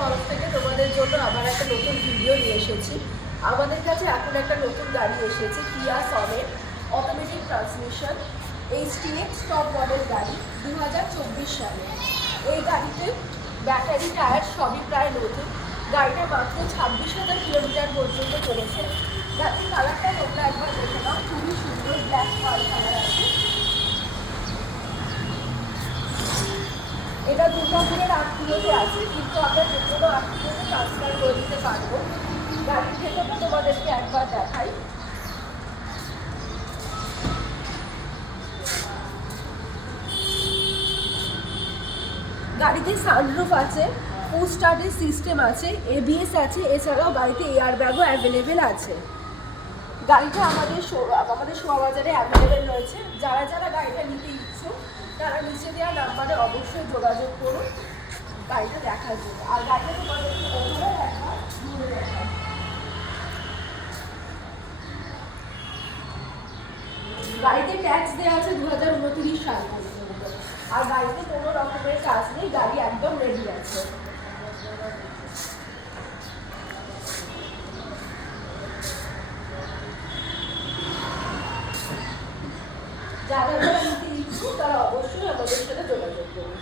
তরফ থেকে তোমাদের জন্য আবার একটা নতুন ভিডিও নিয়ে এসেছি। আমাদের কাছে এখন একটা নতুন গাড়ি এসেছে, কিয়া sonnet automatic transmission HTX top model গাড়ি 2024 সালে। এই গাড়িতে ব্যাটারি টায়ার সবই প্রায় নতুন। গাড়িটা মাত্র 26,000 কিলোমিটার পর্যন্ত চলেছে। গাড়ির কালারটা তোমরা একবার দেখে নাও, খুবই সুন্দর ব্ল্যাক কালার আছে। এটা দুর্গাপুরের আটকিলোতে আছে, কিন্তু আমরা যে কোনো আটকিলোতে ট্রান্সফার করে দিতে পারবো। গাড়ির ভেতরটা তোমাদেরকে একবার দেখাই। গাড়িতে সানরুফ আছে, পুশ স্টার্টের সিস্টেম আছে, ABS আছে, এছাড়াও গাড়িতে এয়ার ব্যাগও অ্যাভেলেবেল আছে। গাড়িটা আমাদের শোয়াবাজারে অ্যাভেলেবেল রয়েছে। যারা যারা গাড়িটা নিতে ইচ্ছুক তারা নিচে দেওয়া নাম্বারে অবশ্যই যোগাযোগ করুন গাড়িটা দেখার জন্য। আর গাড়িটা তোমাদেরকে গাড়িতে ট্যাক্স দেওয়া আছে 2029 সাল পর্যন্ত। আর গাড়িতে কোনো রকমের কাজ নেই, গাড়ি একদম রেডি আছে। যারা যারা নিতে ইচ্ছুক তারা অবশ্যই আমাদের সাথে যোগাযোগ করুন।